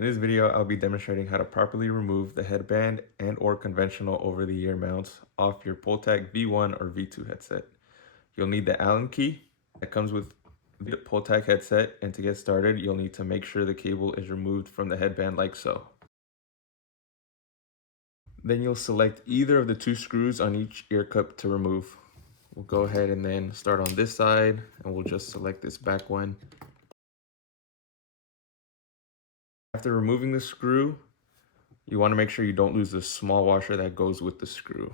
In this video, I'll be demonstrating how to properly remove the headband and or conventional over-the-ear mounts off your PTH-V1 or V2 headset. You'll need the Allen key that comes with the PTH headset, and to get started, you'll need to make sure the cable is removed from the headband like so. Then you'll select either of the two screws on each ear cup to remove. We'll go ahead and then start on this side, and we'll just select this back one. After removing the screw, you want to make sure you don't lose the small washer that goes with the screw.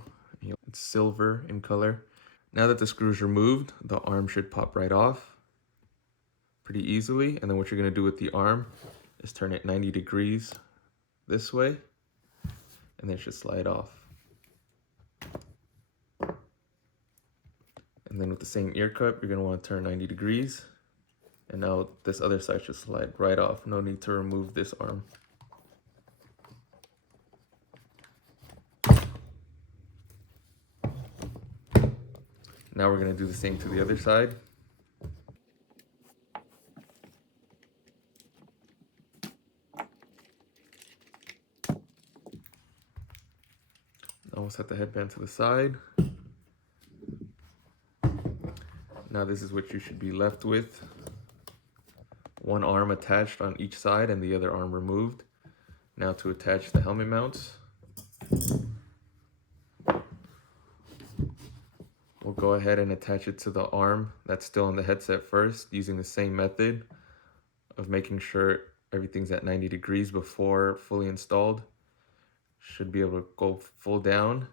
It's silver in color. Now that the screw is removed, the arm should pop right off pretty easily. And then what you're going to do with the arm is turn it 90 degrees this way, and then it should slide off. And then with the same ear cup, you're going to want to turn 90 degrees. And now this other side should slide right off. No need to remove this arm. Now we're going to do the same to the other side. Now we'll set the headband to the side. Now this is what you should be left with. One arm attached on each side and the other arm removed. Now to attach the helmet mounts. We'll go ahead and attach it to the arm that's still on the headset first, using the same method of making sure everything's at 90 degrees before fully installed. Should be able to go full down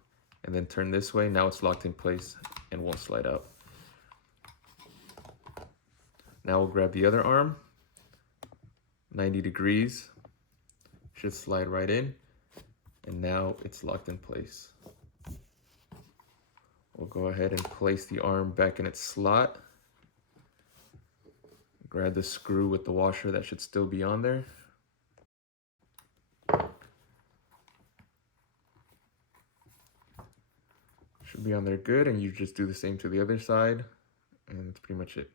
and then turn this way. Now it's locked in place and won't slide out. Now we'll grab the other arm, 90 degrees, should slide right in, and now it's locked in place. We'll go ahead and place the arm back in its slot. Grab the screw with the washer that should still be on there. Should be on there good, and you just do the same to the other side, and that's pretty much it.